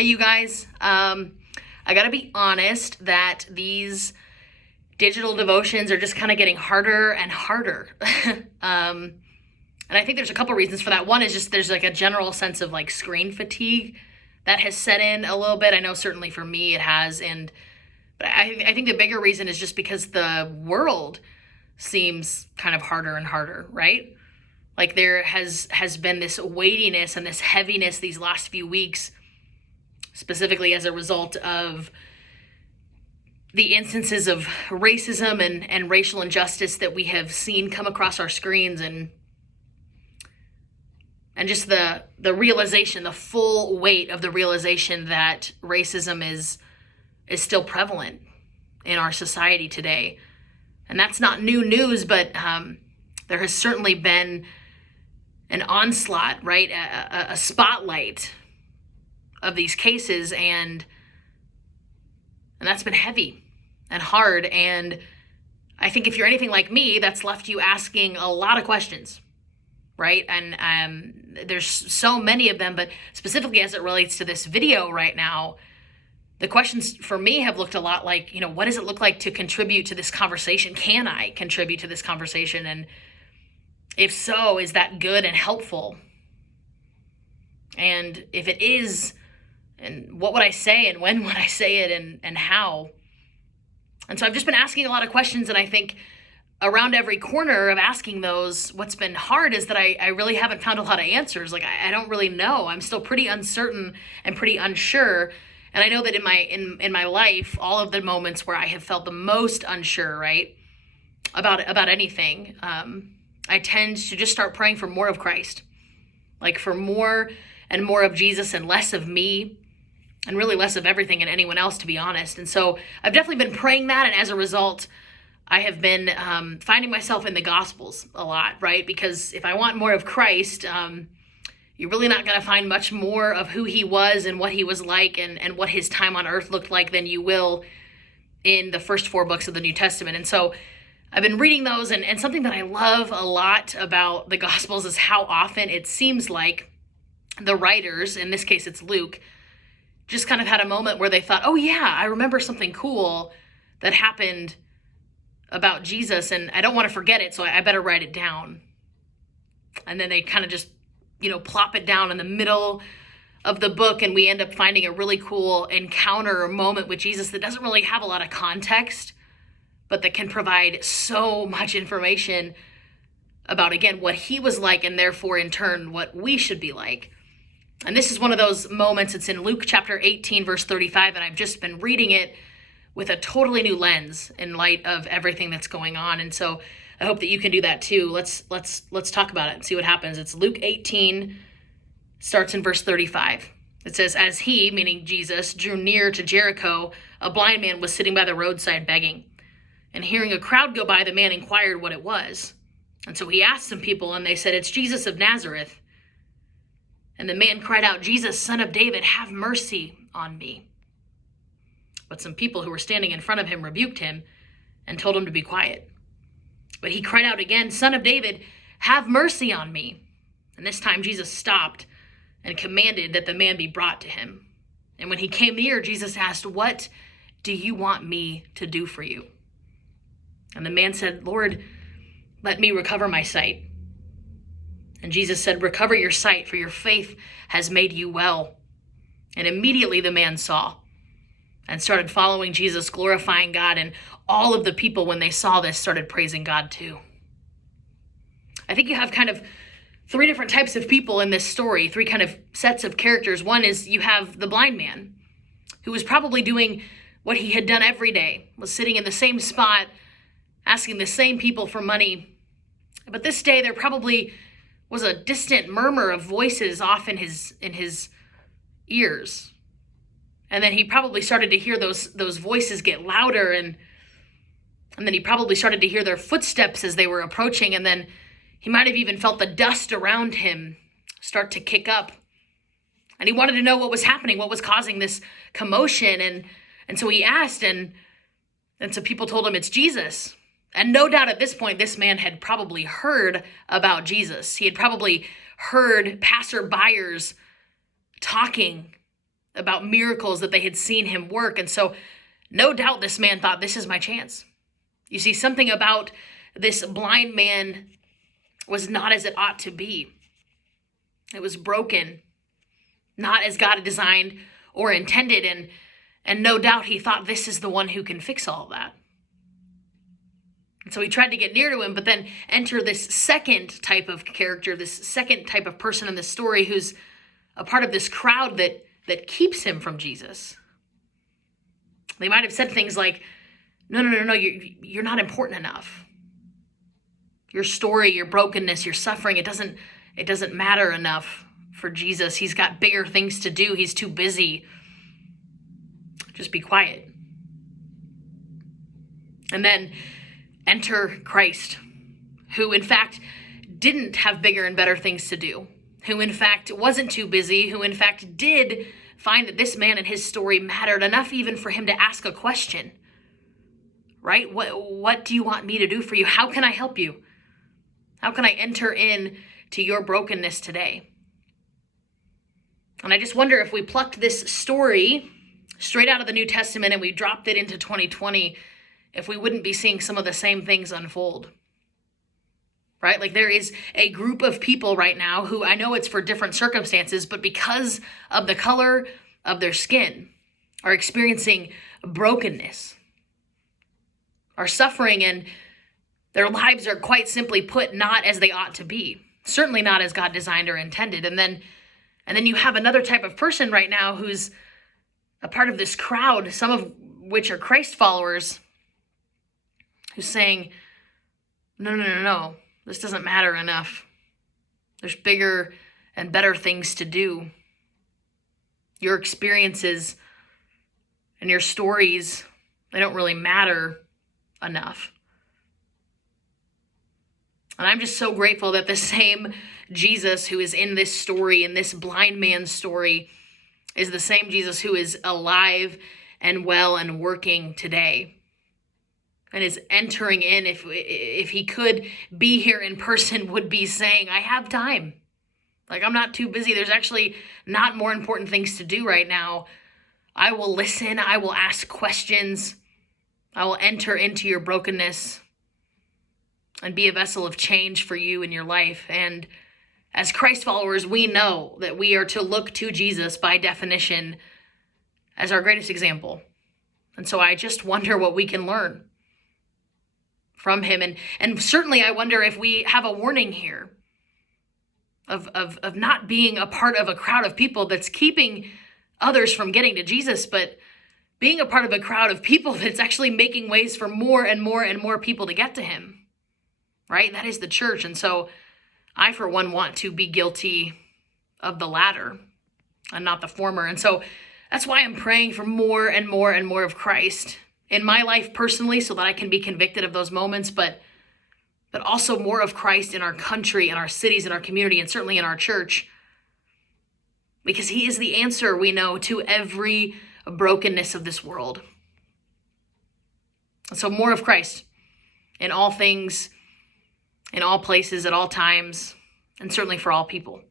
Hey, you guys. I gotta be honest that these digital devotions are just kind of getting harder and harder. And I think there's a couple reasons for that. One is just there's like a general sense of like screen fatigue that has set in a little bit. I know certainly for me it has, but I think the bigger reason is just because the world seems kind of harder and harder, right? Like there has been this weightiness and this heaviness these last few weeks, specifically as a result of the instances of racism and racial injustice that we have seen come across our screens, and just the realization, the full weight of the realization that racism is still prevalent in our society today. And that's not new news, but there has certainly been an onslaught, right? A spotlight of these cases, and that's been heavy and hard. And I think if you're anything like me, that's left you asking a lot of questions, right? And there's so many of them, but specifically as it relates to this video right now, the questions for me have looked a lot like, what does it look like to contribute to this conversation? Can I contribute to this conversation? And if so, is that good and helpful? And if it is, and what would I say, and when would I say it, and how? And so I've just been asking a lot of questions, and I think around every corner of asking those, what's been hard is that I really haven't found a lot of answers. Like I don't really know. I'm still pretty uncertain and pretty unsure. And I know that in my life, all of the moments where I have felt the most unsure, right, about anything, I tend to just start praying for more of Christ, like for more and more of Jesus and less of me, and really less of everything and anyone else, to be honest. And so I've definitely been praying that, and as a result, I have been finding myself in the Gospels a lot, right? Because if I want more of Christ, you're really not going to find much more of who he was and what he was like and what his time on earth looked like than you will in the first 4 books of the New Testament. And so I've been reading those, and something that I love a lot about the Gospels is how often it seems like the writers, in this case it's Luke, just kind of had a moment where they thought, oh yeah, I remember something cool that happened about Jesus, and I don't want to forget it, so I better write it down. And then they kind of just, plop it down in the middle of the book, and we end up finding a really cool encounter or moment with Jesus that doesn't really have a lot of context, but that can provide so much information about, again, what he was like, and therefore, in turn, what we should be like. And this is one of those moments. It's in Luke chapter 18, verse 35, and I've just been reading it with a totally new lens in light of everything that's going on. And so I hope that you can do that too. Let's talk about it and see what happens. It's Luke 18, starts in verse 35. It says, as he, meaning Jesus, drew near to Jericho, a blind man was sitting by the roadside begging. And hearing a crowd go by, the man inquired what it was. And so he asked some people, and they said, it's Jesus of Nazareth. And the man cried out, Jesus, Son of David, have mercy on me. But some people who were standing in front of him rebuked him and told him to be quiet. But he cried out again, Son of David, have mercy on me. And this time Jesus stopped and commanded that the man be brought to him. And when he came near, Jesus asked, what do you want me to do for you? And the man said, Lord, let me recover my sight. And Jesus said, recover your sight, for your faith has made you well. And immediately the man saw and started following Jesus, glorifying God. And all of the people, when they saw this, started praising God too. I think you have kind of 3 different types of people in this story, 3 kind of sets of characters. One is you have the blind man, who was probably doing what he had done every day, was sitting in the same spot, asking the same people for money. But this day there probably was a distant murmur of voices off in his ears. And then he probably started to hear those voices get louder, and then he probably started to hear their footsteps as they were approaching, and then he might have even felt the dust around him start to kick up. And he wanted to know what was happening, what was causing this commotion, and so he asked, and so people told him it's Jesus. And no doubt at this point, this man had probably heard about Jesus. He had probably heard passerbyers talking about miracles that they had seen him work. And so no doubt this man thought, this is my chance. You see, something about this blind man was not as it ought to be. It was broken, not as God had designed or intended. And no doubt he thought, this is the one who can fix all of that. And so he tried to get near to him, but then enter this second type of character, this second type of person in this story who's a part of this crowd that keeps him from Jesus. They might have said things like, no, you're not important enough. Your story, your brokenness, your suffering, it doesn't matter enough for Jesus. He's got bigger things to do. He's too busy. Just be quiet. And then enter Christ, who in fact didn't have bigger and better things to do, who in fact wasn't too busy, who in fact did find that this man and his story mattered enough even for him to ask a question, right? What do you want me to do for you? How can I help you? How can I enter in to your brokenness today? And I just wonder if we plucked this story straight out of the New Testament and we dropped it into 2020, if we wouldn't be seeing some of the same things unfold, right? Like there is a group of people right now who, I know it's for different circumstances, but because of the color of their skin, are experiencing brokenness, are suffering, and their lives are quite simply put not as they ought to be, certainly not as God designed or intended. And then you have another type of person right now who's a part of this crowd, some of which are Christ followers, who's saying, no, this doesn't matter enough. There's bigger and better things to do. Your experiences and your stories, they don't really matter enough. And I'm just so grateful that the same Jesus who is in this story, in this blind man's story, is the same Jesus who is alive and well and working today. And is entering in, if he could be here in person, would be saying, I have time. Like, I'm not too busy. There's actually not more important things to do right now. I will listen. I will ask questions. I will enter into your brokenness and be a vessel of change for you in your life. And as Christ followers, we know that we are to look to Jesus by definition as our greatest example. And so I just wonder what we can learn from him. And certainly I wonder if we have a warning here of not being a part of a crowd of people that's keeping others from getting to Jesus, but being a part of a crowd of people that's actually making ways for more and more and more people to get to him, right? That is the church. And so I, for one, want to be guilty of the latter and not the former. And so that's why I'm praying for more and more and more of Christ in my life personally, so that I can be convicted of those moments, but also more of Christ in our country, in our cities, in our community, and certainly in our church. Because he is the answer, we know, to every brokenness of this world. So more of Christ in all things, in all places, at all times, and certainly for all people.